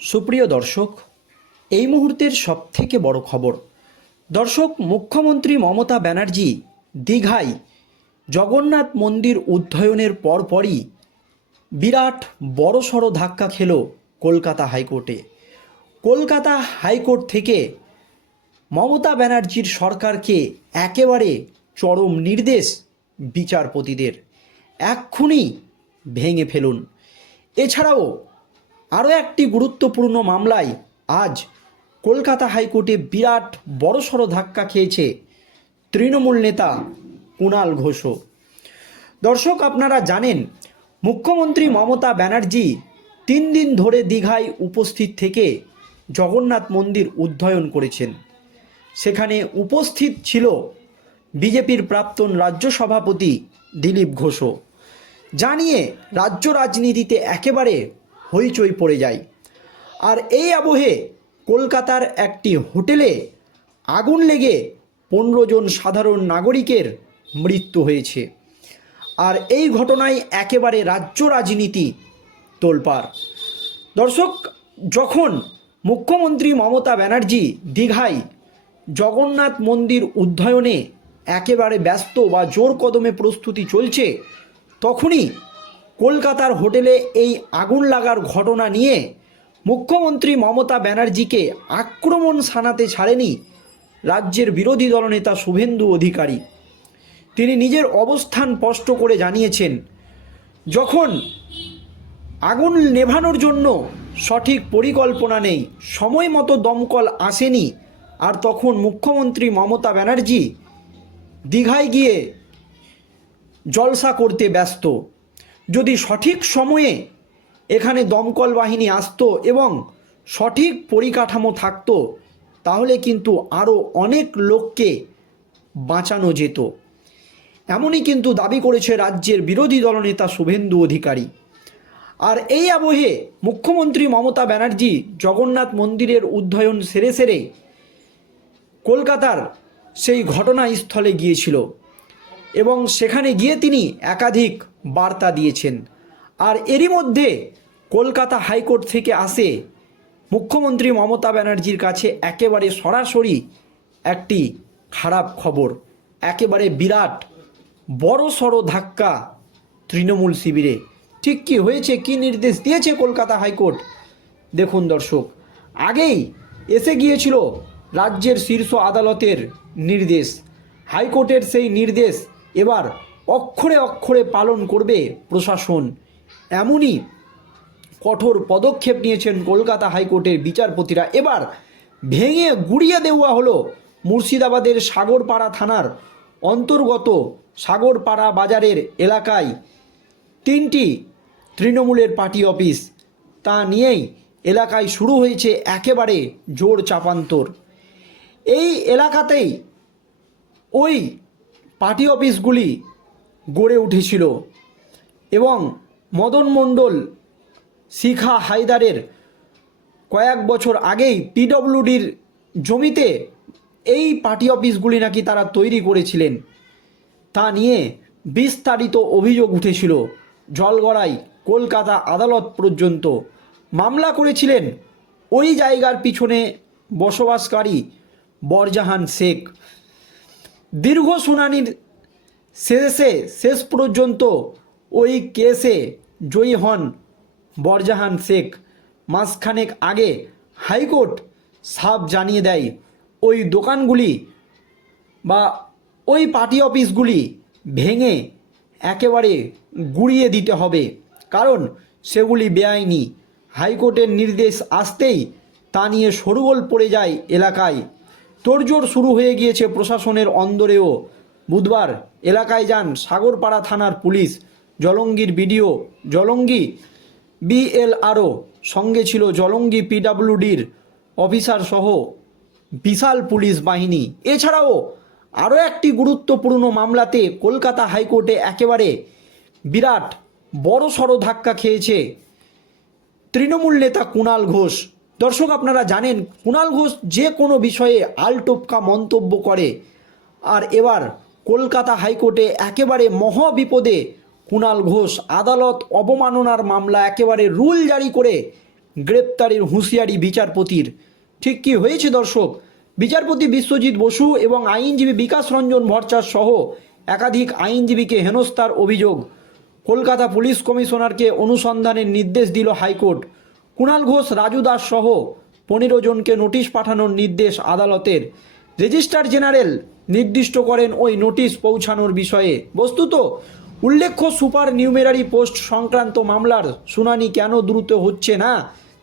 সুপ্রিয় দর্শক, এই মুহূর্তের সবথেকে বড় খবর। দর্শক, মুখ্যমন্ত্রী মমতা ব্যানার্জি দীঘায় জগন্নাথ মন্দির উদ্বোধনের পরপরই বিরাট বড়সড় ধাক্কা খেল কলকাতা হাইকোর্টে। কলকাতা হাইকোর্ট থেকে মমতা ব্যানার্জির সরকারকে একেবারে চরম নির্দেশ বিচারপতিদের। এক্ষুনি ভেঙে ফেলুন। এছাড়াও আরও একটি গুরুত্বপূর্ণ মামলায় আজ কলকাতা হাইকোর্টে বিরাট বড়সড় ধাক্কা খেয়েছে তৃণমূল নেতা কুণাল ঘোষও দর্শক, আপনারা জানেন, মুখ্যমন্ত্রী মমতা ব্যানার্জি তিন দিন ধরে দীঘায় উপস্থিত থেকে জগন্নাথ মন্দির উদ্বোধন করেছেন। সেখানে উপস্থিত ছিল বিজেপির প্রাক্তন রাজ্য সভাপতি দিলীপ ঘোষও জানিয়ে, রাজ্য রাজনীতিতে একেবারে হইচই পড়ে যায়। আর এই আবহে কলকাতার একটি হোটেলে আগুন লেগে পনেরো জন সাধারণ নাগরিকের মৃত্যু হয়েছে। আর এই ঘটনায় একেবারে রাজ্য রাজনীতি তোলপাড়। দর্শক, যখন মুখ্যমন্ত্রী মমতা ব্যানার্জি দীঘায় জগন্নাথ মন্দির উদ্বোধনে একেবারে ব্যস্ত বা জোর কদমে প্রস্তুতি চলছে, তখনই কলকাতার হোটেলে এই আগুন লাগার ঘটনা নিয়ে মুখ্যমন্ত্রী মমতা ব্যানার্জিকে আক্রমণ সানাতে ছাড়েনি রাজ্যের বিরোধী দলনেতা শুভেন্দু অধিকারী। তিনি নিজের অবস্থান স্পষ্ট করে জানিয়েছেন, যখন আগুন নেভানোর জন্য সঠিক পরিকল্পনা নেই, সময় মতো দমকল আসেনি, আর তখন মুখ্যমন্ত্রী মমতা ব্যানার্জি দীঘায় গিয়ে জলসা করতে ব্যস্ত। যদি সঠিক সময়ে এখানে দমকল বাহিনী আসতো এবং সঠিক পরিকাঠামো থাকতো, তাহলে কিন্তু আরও অনেক লোককে বাঁচানো যেত। এমনই কিন্তু দাবি করেছে রাজ্যের বিরোধী দলনেতা শুভেন্দু অধিকারী। আর এই আবহে মুখ্যমন্ত্রী মমতা ব্যানার্জি জগন্নাথ মন্দিরের উদ্বোধন সেরে সেরে কলকাতার সেই ঘটনাস্থলে গিয়েছিল এবং সেখানে গিয়ে তিনি একাধিক বার্তা দিয়েছেন। আর এরই মধ্যে কলকাতা হাইকোর্ট থেকে আসে মুখ্যমন্ত্রী মমতা ব্যানার্জির কাছে একেবারে সরাসরি একটি খারাপ খবর। একেবারে বিরাট বড় সড়ো ধাক্কা তৃণমূল শিবিরে। ঠিক কি হয়েছে, কি নির্দেশ দিয়েছে কলকাতা হাইকোর্ট? দেখুন দর্শক, আগেই এসে গিয়েছিল রাজ্যের শীর্ষ আদালতের নির্দেশ। হাইকোর্টের সেই নির্দেশ এবার অক্ষরে অক্ষরে পালন করবে প্রশাসন। এমনই কঠোর পদক্ষেপ নিয়েছেন কলকাতা হাইকোর্টের বিচারপতিরা। এবার ভেঙে গুড়িয়ে দেওয়া হলো মুর্শিদাবাদের সাগরপাড়া থানার অন্তর্গত সাগরপাড়া বাজারের এলাকায় তিনটি তৃণমূলের পার্টি অফিস। তা নিয়েই এলাকায় শুরু হয়েছে একেবারে জোর চাপান্তর। এই এলাকাতেই ওই পার্টি অফিসগুলি গড়ে উঠেছিল। এবং মদন মণ্ডল শিখা হায়দারের কয়েক বছর আগেই পিডব্লিউডির জমিতে এই পার্টি অফিসগুলি নাকি তারা তৈরি করেছিলেন। তা নিয়ে বিস্তারিত অভিযোগ উঠেছিল। জলগড়াই, কলকাতা, আদালত পর্যন্ত মামলা করেছিলেন ওই জায়গার পিছনে বসবাসকারী বরজাহান শেখ। দীর্ঘ শুনানির শেষে, শেষ পর্যন্ত ওই কেসে জয়ী হন বরজাহান শেখ। মাসখানেক আগে হাইকোর্ট সাফ জানিয়ে দেয়, ওই দোকানগুলি বা ওই পার্টি অফিসগুলি ভেঙে একেবারে গুড়িয়ে দিতে হবে, কারণ সেগুলি বেআইনি। হাইকোর্টের নির্দেশ আসতেই তা নিয়ে সরগোল পড়ে যায় এলাকায়। তোড়জোড় শুরু হয়ে গিয়েছে প্রশাসনের অন্দরেও। বুধবার এলাকায় যান সাগরপাড়া থানার পুলিশ। জলঙ্গির বিডিও জলঙ্গি বিএলআরও সঙ্গে ছিল জলঙ্গি পিডাব্লিউডির অফিসার সহ বিশাল পুলিশ বাহিনী। এছাড়াও আরও একটি গুরুত্বপূর্ণ মামলাতে কলকাতা হাইকোর্টে একেবারে বিরাট বড় সড়ো ধাক্কা খেয়েছে তৃণমূল নেতা কুণাল ঘোষ। দর্শক, আপনারা জানেন কুণাল ঘোষ যে কোনো বিষয়ে আলটোপকা মন্তব্য করে। আর এবার কলকাতা হাইকোর্টে একেবারে মহাবিপদে কুণাল ঘোষ আদালত অবমাননার মামলা একেবারে রুল জারি করে গ্রেপ্তারের হুঁশিয়ারি বিচারপতির। ঠিক কি হয়েছে দর্শক? বিচারপতি বিশ্বজিৎ বসু এবং আইনজীবী বিকাশ রঞ্জন ভট্টাচার্য সহ একাধিক আইনজীবীকে হেনস্থার অভিযোগ। কলকাতা পুলিশ কমিশনারকে অনুসন্ধানের নির্দেশ দিল হাইকোর্ট। কুণাল ঘোষ, রাজু দাস সহ পনেরো জনকে নোটিশ পাঠানোর নির্দেশ আদালতের। রেজিস্ট্রার জেনারেল নির্দিষ্ট করেন ওই নোটিশ পৌঁছানোর বিষয়ে। বস্তুত, উল্লেখ্য সুপার নিউমেরারি পোস্ট সংক্রান্ত মামলার শুনানি কেন দ্রুত হচ্ছে না,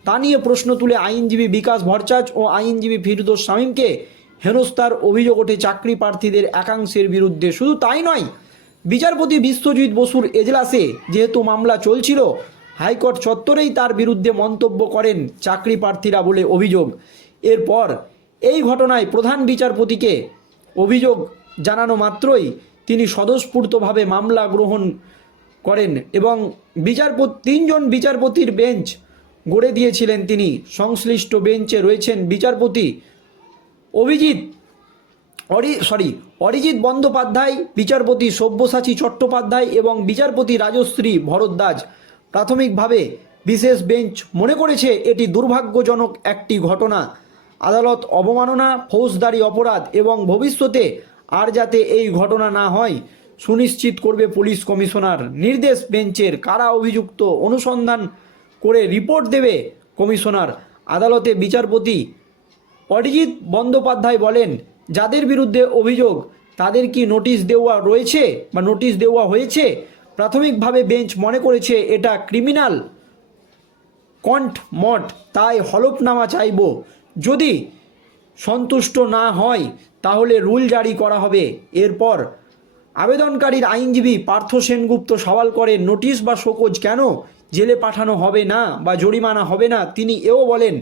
তা নিয়ে প্রশ্ন তুলে আইনজীবী বিকাশ ভরচাজ ও আইনজীবী ফিরদোস শামীমকে হেনস্থার অভিযোগ ওঠে চাকরি প্রার্থীদের একাংশের বিরুদ্ধে। শুধু তাই নয়, বিচারপতি বিশ্বজিৎ বসুর এজলাসে যেহেতু মামলা চলছিল, হাইকোর্ট চত্বরেই তার বিরুদ্ধে মন্তব্য করেন চাকরি প্রার্থীরা বলে অভিযোগ। এরপর এই ঘটনায় প্রধান বিচারপতিকে অভিযোগ জানানো মাত্রই তিনি স্বতঃস্ফূর্তভাবে মামলা গ্রহণ করেন এবং বিচারপতি, তিনজন বিচারপতির বেঞ্চ গড়ে দিয়েছিলেন তিনি। সংশ্লিষ্ট বেঞ্চে রয়েছেন বিচারপতি অভিজিৎ অরি, সরি, অরিজিৎ বন্দ্যোপাধ্যায়, বিচারপতি সব্যসাচী চট্টোপাধ্যায় এবং বিচারপতি রাজশ্রী ভরদ্বাজ। প্রাথমিকভাবে বিশেষ বেঞ্চ মনে করেছে এটি দুর্ভাগ্যজনক একটি ঘটনা। আদালত অবমাননা, ফৌজদারি অপরাধ এবং ভবিষ্যতে আর যাতে এই ঘটনা না হয়, সুনিশ্চিত করবে পুলিশ কমিশনার। নির্দেশ বেঞ্চের কারা অভিযুক্ত অনুসন্ধান করে রিপোর্ট দেবে কমিশনার। আদালতে বিচারপতি অরিজিৎ বন্দ্যোপাধ্যায় বলেন, যাদের বিরুদ্ধে অভিযোগ, তাদের কি নোটিশ দেওয়া রয়েছে বা নোটিশ দেওয়া হয়েছে? প্রাথমিকভাবে বেঞ্চ মনে করেছে এটা ক্রিমিনাল কন্ট মট তাই হলফনামা চাইব। যদি সন্তুষ্ট না হয়, তাহলে রুল জারি করা হবে। এরপর, আবেদনকারীর আইনজীবী পার্থ সেনগুপ্ত সওয়াল করেন নোটিশ বা শোকজ কেন? জেলে পাঠানো হবে না বা জরিমানা হবে না? তিনি এও বলেন,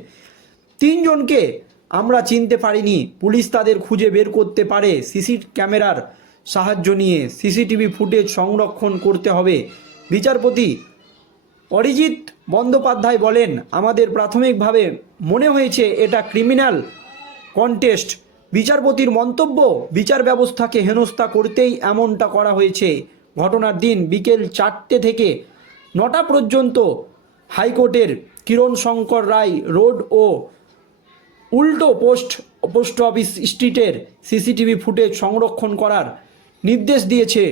তিনজনকে আমরা চিনতে পারিনি। পুলিশ তাদের খুঁজে বের করতে পারে। সিসি ক্যামেরার সাহায্য নিয়ে সিসিটিভি ফুটেজ সংরক্ষণ করতে হবে। বিচারপতি অরিজিৎ বন্দ্যোপাধ্যায় বলেন, আমাদের প্রাথমিকভাবে মনে হয়েছে এটা ক্রিমিনাল কন্টেস্ট। বিচারপতির মন্তব্য, বিচার ব্যবস্থাকে হেনস্থা করতেই এমনটা করা হয়েছে। ঘটনার দিন বিকেল চারটে থেকে নটা পর্যন্ত হাইকোর্টের কিরণ শঙ্কর রায় রোড ও উল্টো পোস্ট পোস্ট অফিস স্ট্রিটের সিসিটিভি ফুটেজ সংরক্ষণ করার নির্দেশ দিয়েছে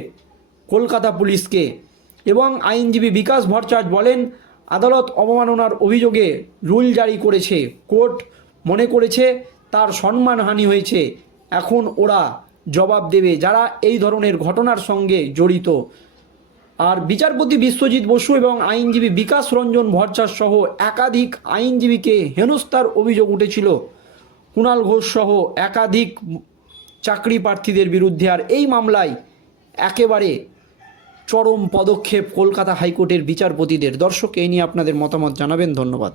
কলকাতা পুলিশকে। এবং আইনজীবী বিকাশ ভট্টাচার্য বলেন, আদালত অবমাননার অভিযোগে রুল জারি করেছে, কোর্ট মনে করেছে তার সম্মানহানি হয়েছে, এখন ওরা জবাব দেবে যারা এই ধরনের ঘটনার সঙ্গে জড়িত। আর বিচারপতি বিশ্বজিৎ বসু এবং আইনজীবী বিকাশ রঞ্জন ভট্টাচার্য সহ একাধিক আইনজীবীকে হেনস্থার অভিযোগ উঠেছিল। কুণাল ঘোষ সহ একাধিক চাকরি প্রার্থীদের বিরুদ্ধে। আর এই মামলায় একেবারে চরম পদক্ষেপ কলকাতা হাইকোর্টের বিচারপতিদের। দর্শক এই নিয়ে আপনাদের মতামত জানাবেন। ধন্যবাদ।